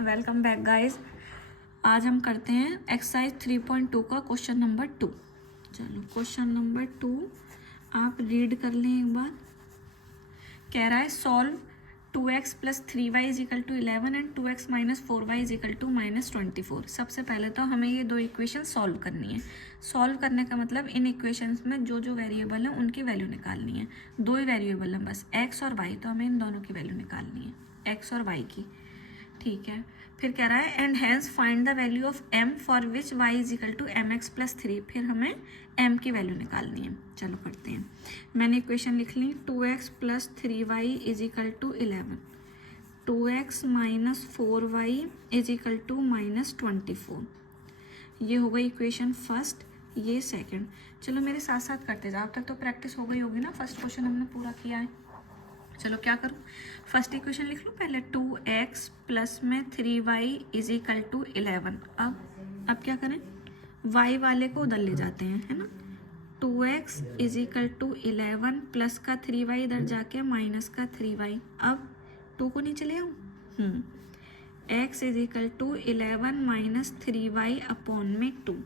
Welcome back guys. आज हम करते हैं एक्सरसाइज 3.2 का क्वेश्चन नंबर 2। चलो क्वेश्चन नंबर 2 आप रीड कर लें एक बार। कह रहा है solve 2x + 3y = 11 and 2x - 4y = -24। सबसे पहले तो हमें ये दो इक्वेशन सॉल्व करनी है। सॉल्व करने का मतलब इन इक्वेशंस में जो जो वेरिएबल है उनकी वैल्यू निकालनी है। दो ही वेरिएबल है बस, x और y, तो हमें इन दोनों की वैल्यू निकालनी है, x और y की। ठीक है, फिर कह रहा है and hence find the value of m for which y = mx + 3। फिर हमें m की वैल्यू निकालनी है। चलो करते हैं। मैंने इक्वेशन लिख ली 2x + 3y = 11, 2x - 4y = -24। ये हो गई इक्वेशन फर्स्ट, ये सेकंड। चलो मेरे साथ साथ करते जाओ, अब तक तो प्रैक्टिस हो गई होगी ना, फर्स्ट क्वेश्चन हमने पूरा किया है। चलो क्या करूँ, फर्स्ट इक्वेशन लिख लूँ पहले, 2x + 3y = 11। अब क्या करें, y वाले को उधर ले जाते हैं, है ना। 2x = 11 प्लस का 3y इधर जाके माइनस का 3y। अब 2 को नीचे ले आऊँ, x = 11 - 3y अपॉन में 2।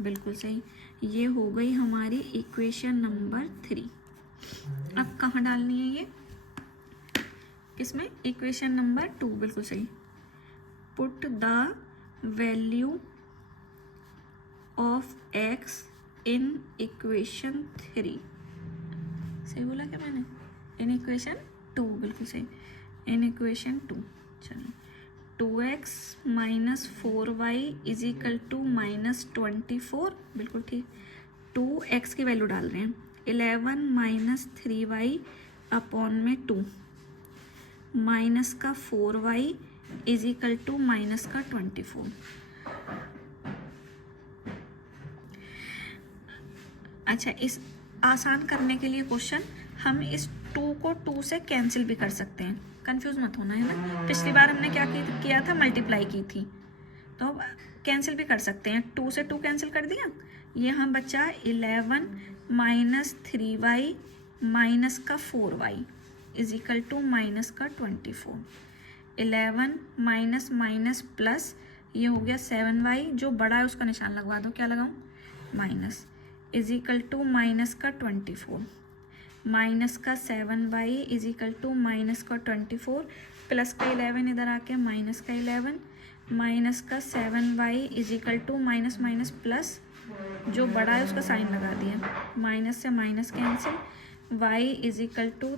बिल्कुल सही, ये हो गई हमारी इक्वेशन नंबर 3। अब कहाँ डालनी है ये, किसमें, इक्वेशन नंबर 2, बिल्कुल सही। Put the value of x in equation 3। सही बोला क्या मैंने, इन इक्वेशन 2, बिल्कुल सही, इन इक्वेशन 2। चलो 2x - 4y = -24, बिल्कुल ठीक। 2x की वैल्यू डाल रहे हैं, 11 - 3y अपॉन में 2 माइनस का 4y = माइनस का 24। अच्छा, इस आसान करने के लिए क्वेश्चन हम इस 2 को 2 से कैंसिल भी कर सकते हैं, कंफ्यूज मत होना है ना। पिछली बार हमने क्या किया था, मल्टीप्लाई की थी, तो अब कैंसिल भी कर सकते हैं। 2 से 2 कैंसिल कर दिया, यहाँ बचा 11 - 3y माइनस का 4y = माइनस का 24। 11 माइनस माइनस प्लस, ये हो गया 7y, जो बड़ा है उसका निशान लगवा दो, क्या लगाऊं, माइनस, = माइनस का 24, माइनस का 7y = माइनस का 24, प्लस का 11 इधर आके माइनस का 11, माइनस का 7y = माइनस माइनस प्लस, जो बड़ा है उसका साइन लगा दिया, माइनस से माइनस कैंसिल, y =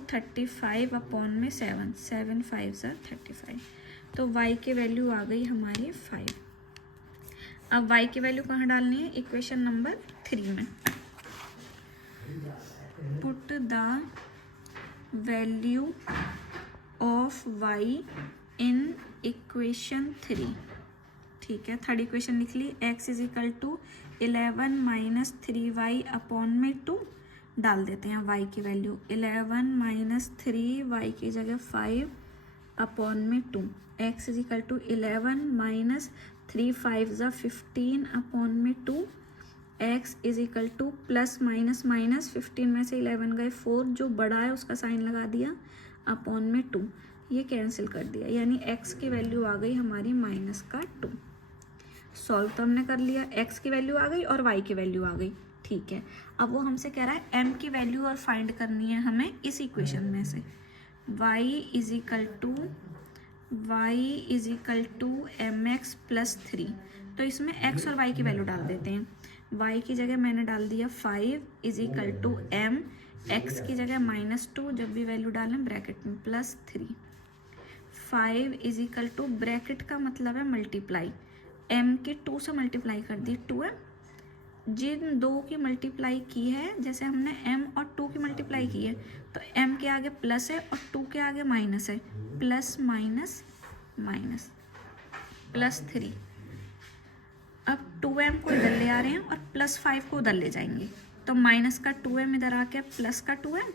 35 अपॉन में 7, 7 × 5 = 35। तो y की वैल्यू आ गई हमारी 5। अब y की वैल्यू कहाँ डालनी है, इक्वेशन नंबर 3 में। Put the value of y in equation 3। ठीक है, थर्ड इक्वेशन लिख ली, x = 11 - 3y अपॉन में 2। डाल देते हैं y की वैल्यू, 11 - 3y की जगह 5 अपॉन में 2, x = 11 - 3 5 = 15 अपॉन में 2, x = प्लस माइनस माइनस, 15 में से 11 गए 4, जो बड़ा है उसका साइन लगा दिया, अपॉन में 2, ये कैंसिल कर दिया, यानी x की वैल्यू आ गई हमारी माइनस का 2। सॉल्व तो हमने कर लिया, x की वैल्यू आ गई और y की वैल्यू आ गई। ठीक है, अब वो हमसे कह रहा है m की वैल्यू और फाइंड करनी है हमें इस इक्वेशन में से। y = mx + 3। तो इसमें x और y की वैल्यू डाल देते हैं। y की जगह मैंने डाल दिया 5 = m, x की जगह -2, जब भी वैल्यू डालें ब्रैकेट में +3। 5 = ब्रैकेट का मतलब है मल्टीप्लाई, m की 2 से मल्टीप्लाई कर दी, 2m। जिन दो की मल्टीप्लाई की है, जैसे हमने m और 2 की मल्टीप्लाई की है, तो m के आगे प्लस है और 2 के आगे माइनस है, प्लस माइनस माइनस, +3। अब 2m को इधर ले आ रहे हैं और +5 को उधर ले जाएंगे, तो माइनस का 2m इधर आके प्लस का 2m,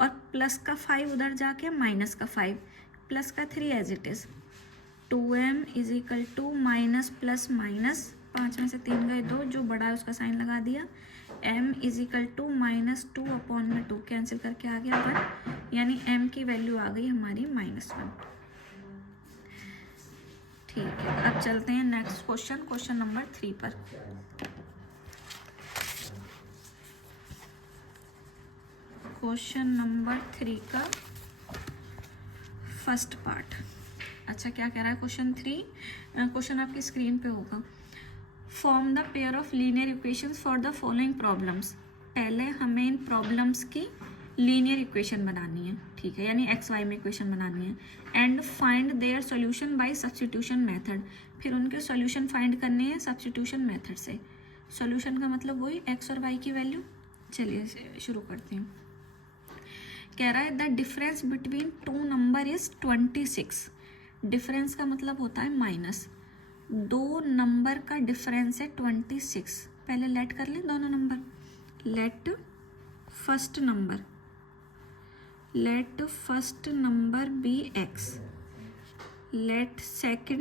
और प्लस का 5 उधर जाके माइनस का 5, प्लस का 3 as it is. 2m = minus plus minus, 5 में से 3 गए 2, जो बड़ा है उसका साइन लगा दिया, m = -2 अपॉन में 2, कैंसिल करके आ गया 1, यानी m की वैल्यू आ गई हमारी -1। ठीक है, अब चलते हैं नेक्स्ट क्वेश्चन नंबर 3 पर। क्वेश्चन नंबर 3 का फर्स्ट पार्ट। अच्छा, क्या कह रहा है क्वेश्चन 3? क्वेश्चन आपकी स्क्रीन पे होगा। Form the pair of linear equations for the following problems. पहले हमें इन प्रॉब्लम्स की लीनियर इक्वेशन बनानी है, ठीक है, यानी एक्स वाई में इक्वेशन बनानी है। And find their solution bye substitution method. फिर उनके सॉल्यूशन फाइंड करने हैं सब्स्टिट्यूशन मेथड से। सॉल्यूशन का मतलब वही एक्स और वाई की वैल्यू। चलिए शुरू करते हैं। कह रहा है the difference between two number is 26। Difference का मतलब होता है माइनस। दो नंबर का डिफरेंस है 26। पहले लेट कर लें दोनों नंबर। Let first number be X. Let second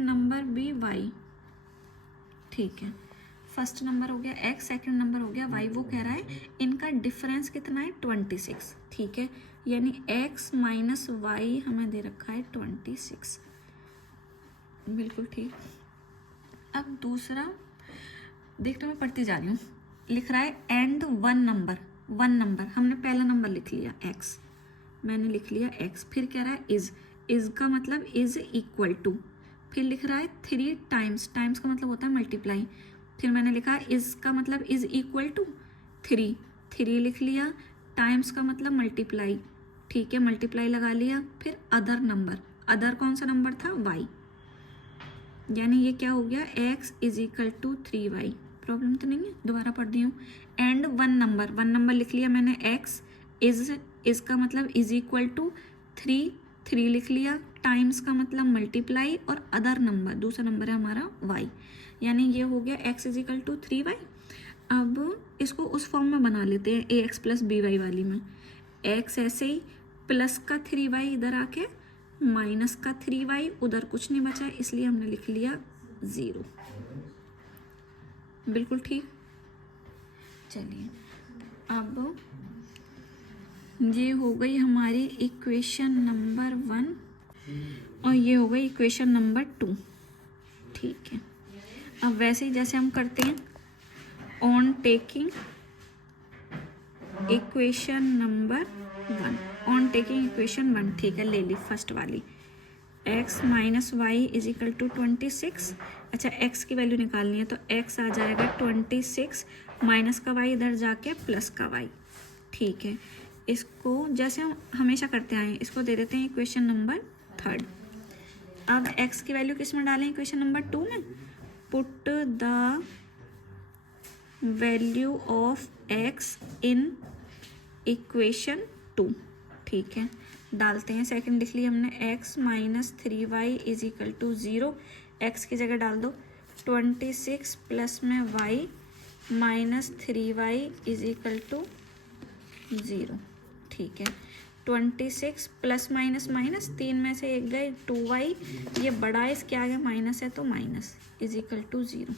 number be Y. ठीक है, फर्स्ट नंबर हो गया एक्स, सेकंड नंबर हो गया वाई। वो कह रहा है इनका डिफरेंस कितना है 26, ठीक है, यानी एक्स माइनस वाई हमें दे रखा है 26। बिल्कुल ठीक। अब दूसरा देखते मैं पढ़ती जा रही हूँ। लिख रहा है एंड वन नंबर हमने पहला नंबर लिख लिया एक्स, मैंने लिख लिया एक्स। फिर कह रहा है इज का मतलब इज इक्वल टू। फिर लिख रहा है 3 टाइम्स का मतलब होता है मल्टीप्लाई। फिर मैंने लिखा इज का मतलब इज इक्वल टू 3 लिख लिया। टाइम्स का मतलब मल्टीप्लाई, ठीक है, मल्टीप्लाई लगा लिया। फिर अदर नंबर, अदर कौन सा नंबर था? वाई, यानी ये क्या हो गया x is equal to 3y। Problem तो नहीं है, दोबारा पढ़ दी हूँ। एंड वन नंबर लिख लिया मैंने x, इज का मतलब इज इक्वल टू 3 लिख लिया। टाइम्स का मतलब मल्टीप्लाई और अदर नंबर, दूसरा नंबर है हमारा y, यानी ये हो गया x is equal to 3y। अब इसको उस फॉर्म में बना लेते हैं ax प्लस by वाली में। x ऐसे ही, प्लस का 3y इधर आके, माइनस का 3y, उधर कुछ नहीं बचा इसलिए हमने लिख लिया 0। बिल्कुल ठीक। चलिए, अब ये हो गई हमारी इक्वेशन नंबर 1 और ये हो गई इक्वेशन नंबर 2, ठीक है। अब वैसे ही जैसे हम करते हैं ऑन टेकिंग इक्वेशन नंबर 1, ठीक है, ले ली फर्स्ट वाली। x minus Y is equal to 26। अच्छा, x की वैल्यू निकालनी है तो x आ जाएगा 26, माइनस का y इधर जाके प्लस का y, ठीक है। इसको जैसे हम हमेशा करते आए इसको दे देते हैं इक्वेशन नंबर 3। अब x की वैल्यू किस में डालें? इक्वेशन नंबर 2 में। Put the value of x in equation 2, ठीक है, डालते हैं। सेकंड लिख लिया हमने x minus 3y is equal to 0। x की जगह डाल दो 26 प्लस में y minus 3y is equal to 0, ठीक है। 26 प्लस माइनस माइनस, 3 में से 1 गए, 2y, ये बड़ा है इसके आगे माइनस है तो minus is equal to 0।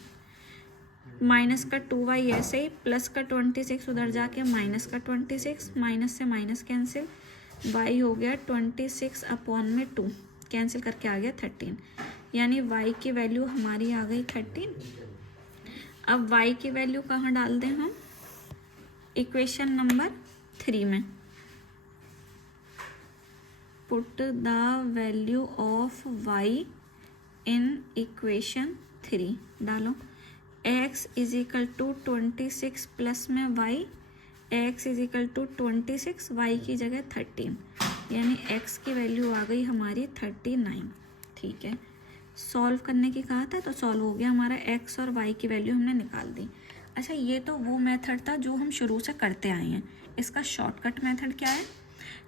Minus का 2y ऐसे ही, प्लस का 26 उधर जाके माइनस का 26, माइनस से माइनस कैंसिल, y हो गया 26 अपॉन में 2, कैंसिल करके आ गया 13, यानी y की वैल्यू हमारी आ गई 13। अब y की वैल्यू कहाँ डाल दें हम? इक्वेशन नंबर 3 में। Put the value of y in equation 3 डालो। x is equal to 26 plus में y, x is equal to 26, y की जगह 13, यानी x की वैल्यू आ गई हमारी 39, ठीक है। सॉल्व करने की कहा था तो सॉल्व हो गया हमारा, x और y की वैल्यू हमने निकाल दी। अच्छा, ये तो वो मेथड था जो हम शुरू से करते आए हैं। इसका शॉर्टकट मेथड क्या है?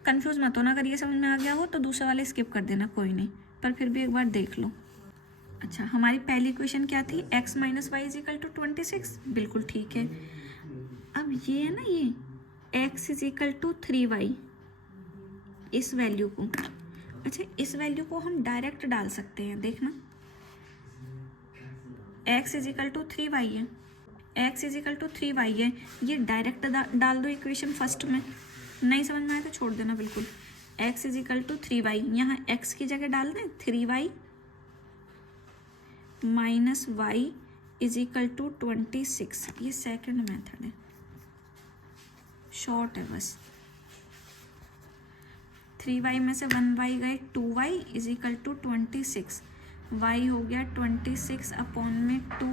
कंफ्यूज मत होना, अगर ये समझ में आ गया हो तो दूसरे वाले स्किप कर देना, कोई नहीं, पर फिर भी एक बार देख लो। अच्छा, हमारी पहली इक्वेशन क्या थी? x minus Y is equal to 26, बिल्कुल ठीक है। अब ये है ना, ये x is equal to 3y, इस वैल्यू को, अच्छा इस वैल्यू को हम डायरेक्ट डाल सकते हैं, देखना x is equal to 3y है, x is equal to 3y है, ये डायरेक्ट डाल दो इक्वेशन फर्स्ट में। नहीं समझ में आए तो छोड़ देना बिल्कुल। x is equal to 3y, यहाँ x की जगह डाल दें 3y minus Y is equal to 26। ये सेकंड मेथड है, शॉर्ट है बस। 3y में से 1y गए, 2y is equal to 26, y हो गया 26 अपॉन में 2,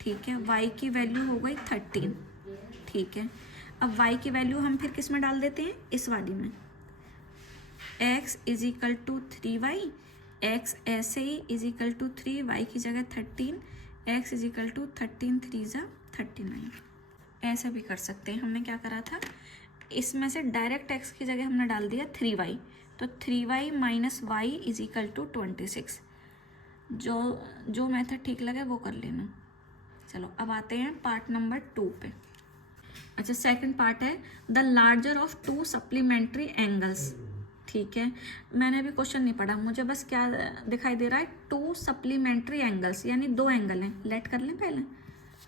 ठीक है। y की वैल्यू हो गई 13, ठीक है। अब y की वैल्यू हम फिर किस में डाल देते हैं, इस वाली में, x is equal to 3y, x ऐसे ही इज इक्वल टू 3, y की जगह 13, x इज इक्वल टू 13 3 ज़ा 39। ऐसे भी कर सकते हैं। हमने क्या करा था, इसमें से डायरेक्ट x की जगह हमने डाल दिया 3y, तो 3y minus Y is equal to 26। जो मेथड ठीक लगे वो कर लेना। चलो अब आते हैं पार्ट नंबर 2 पे। अच्छा, सेकंड पार्ट है the larger of 2 supplementary angles, ठीक है। मैंने अभी क्वेश्चन नहीं पढ़ा, मुझे बस क्या दिखाई दे रहा है, 2 सप्लीमेंट्री एंगल्स, यानी 2 एंगल हैं। लेट कर लें पहले,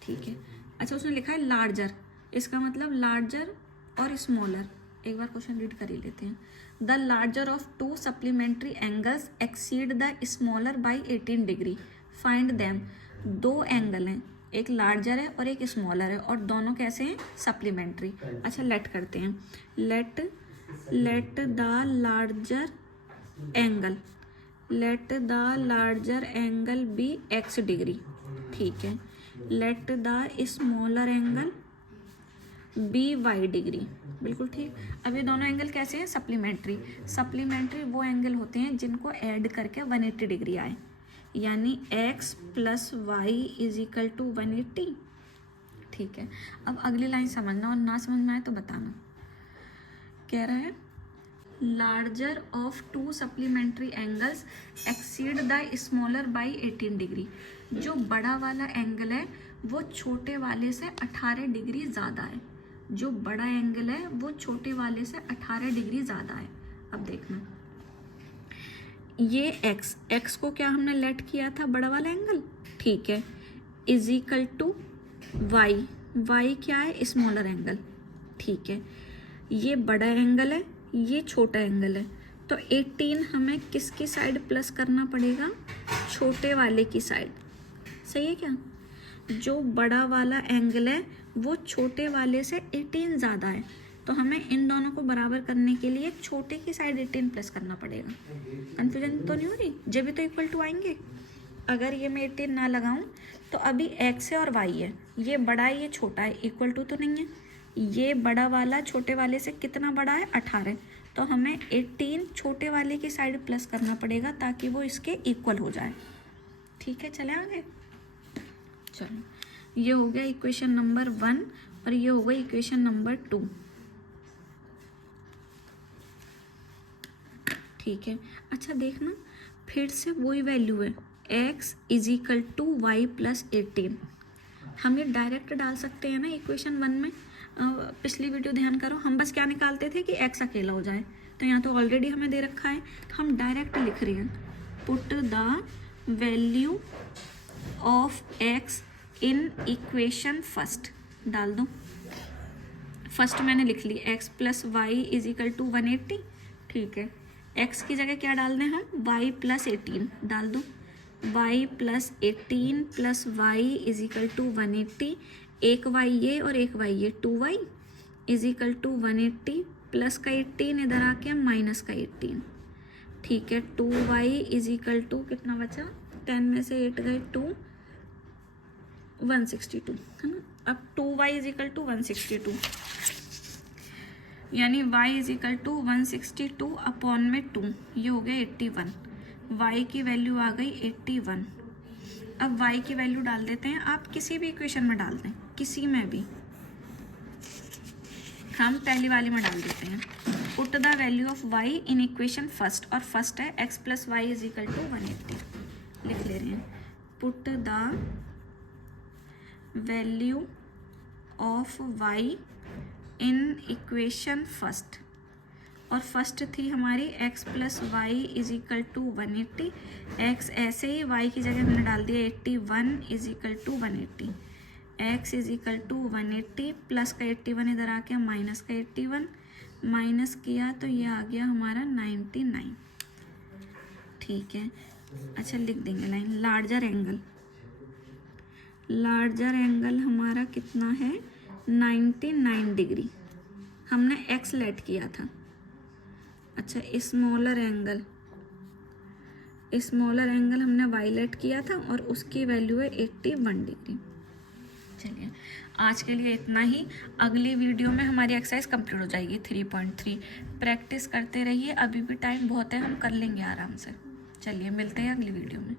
ठीक है। अच्छा, उसने लिखा है लार्जर, इसका मतलब लार्जर और स्मॉलर। एक बार क्वेश्चन रीड कर ही लेते हैं। The larger of 2 supplementary angles exceed the smaller by 18 degree, find them. 2 angle हैं, एक लार्जर है और एक स्मॉलर है, और दोनों कैसे हैं, सप्लीमेंट्री। अच्छा, लेट करते हैं। Let the larger angle be x degree, ठीक है। Let the smaller angle be Y degree, बिल्कुल ठीक। अब ये दोनों एंगल कैसे हैं, सप्लीमेंट्री वो एंगल होते हैं जिनको ऐड करके 180 डिग्री आए, यानी x plus Y is equal to 180, ठीक है। अब अगली लाइन समझना, और ना समझ में आए तो बताना। कह रहा है larger of 2 supplementary angles exceed the smaller by 18 degree. जो बड़ा वाला एंगल है वो छोटे वाले से 18 डिग्री ज़्यादा है, जो बड़ा एंगल है वो छोटे वाले से 18 डिग्री ज़्यादा है। अब देखना, ये x को क्या हमने लेट किया था, बड़ा वाला एंगल, ठीक है, इज इक्वल टू y क्या है, स्मॉलर एंगल, ठीक है। ये बड़ा एंगल है, ये छोटा एंगल है, तो 18 हमें किसकी साइड प्लस करना पड़ेगा, छोटे वाले की साइड, सही है क्या। जो बड़ा वाला एंगल है वो छोटे वाले से 18 ज़्यादा है, तो हमें इन दोनों को बराबर करने के लिए छोटे की साइड 18 प्लस करना पड़ेगा। कन्फ्यूजन तो नहीं हो रही, जब भी तो इक्वल टू आएंगे। अगर ये मैं 18 ना लगाऊं तो अभी x है और y है, ये बड़ा है ये छोटा है, इक्वल टू तो नहीं है। ये बड़ा वाला छोटे वाले से कितना बड़ा है, 18, तो हमें 18 छोटे वाले की साइड प्लस करना पड़ेगा ताकि वो इसके इक्वल हो जाए, ठीक है। चले आगे, चलो ये हो गया इक्वेशन नंबर 1 और ये हो गई इक्वेशन नंबर 2, ठीक है। अच्छा देखना, फिर से वही वैल्यू है, x is equal to Y plus 18। हम ये डायरेक्ट डाल सकते हैं ना इक्वेशन 1 में। पिछली वीडियो ध्यान करो, हम बस क्या निकालते थे कि x अकेला हो जाए, तो यहाँ तो ऑलरेडी हमें दे रखा है, हम डायरेक्ट लिख रहे हैं। Put the value of x in equation first, डाल दो। फर्स्ट मैंने लिख ली x plus Y is equal to 180, ठीक है। x की जगह क्या डाल दें हम, y प्लस 18 डाल दो। y plus 18 plus Y is equal to 180, एक y ये और एक y ये, 2y is equal to 180, plus का 18 इधर आके माइनस का 18, ठीक है। 2y इज इक्वल टू कितना बचा, 10 में से 8 गए 2, 162 है ना। अब 2y इज इक्वल टू 162, यानी y is equal to 162 upon में 2, ये हो गया 81। y की वैल्यू आ गई 81। अब y की वैल्यू डाल देते हैं, आप किसी भी इक्वेशन में डाल दें, किसी में भी, हम पहली वाली में डाल देते हैं। Put the value of y in equation first, और फर्स्ट है x plus Y is equal to 180, लिख ले रहे हैं। Put the value of y in equation first, और फर्स्ट थी हमारी x plus Y is equal to 180, x ऐसे ही y की जगह हमने डाल दिया 81 is equal to 180, x is equal to 180 plus का 81 इधर आ गया माइनस का 81 माइनस किया तो ये आ गया हमारा 99। ठीक है, अच्छा लिख देंगे लाइन। लार्जर एंगल हमारा कितना है 99 डिग्री, हमने x लेट किया था। अच्छा स्मॉलर एंगल हमने y लेट किया था और उसकी वैल्यू है 81 डिग्री। चलिए आज के लिए इतना ही। अगली वीडियो में हमारी एक्सरसाइज कंप्लीट हो जाएगी 3.3। प्रैक्टिस करते रहिए, अभी भी टाइम बहुत है, हम कर लेंगे आराम से। चलिए मिलते हैं अगली वीडियो में।